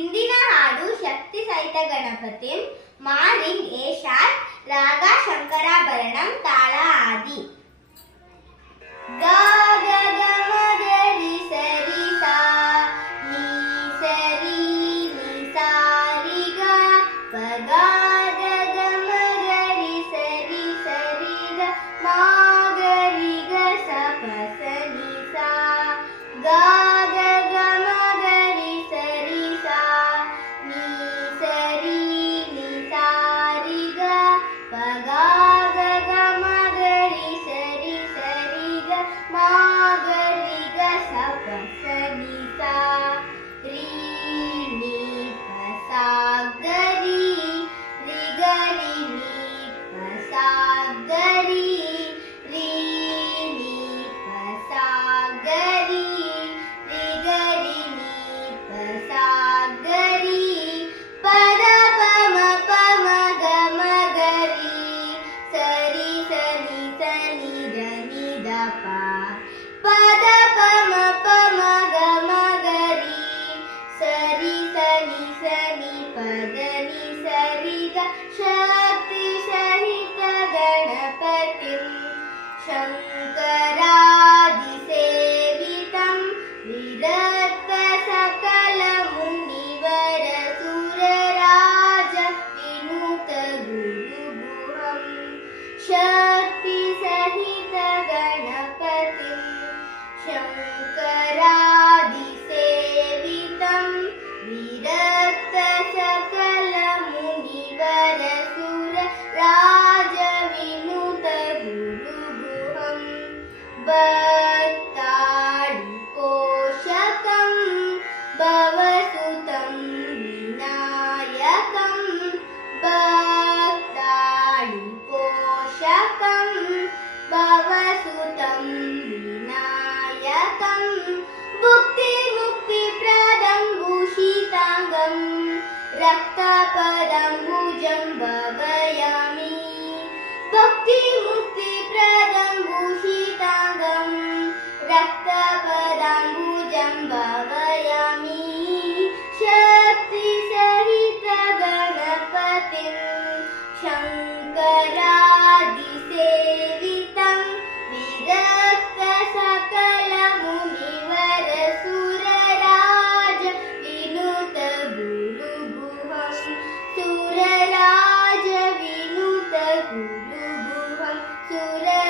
ಇಂದಿನ ಹಾಡು ಶಕ್ತಿ ಸಹಿತ ಗಣಪತಿ ಮಾರಿಂಗ್ ಏ ಶಾರ್ ರಾಗ ಶಂಕರಾಭರಣಂ ತಾಳ ಆದಿ पदपमपमगमगरि सरि सनि सनि पदनि सरिता शक्ति सरित गणपति Yeah. पदं भुजम् भावयामि भक्ति Kula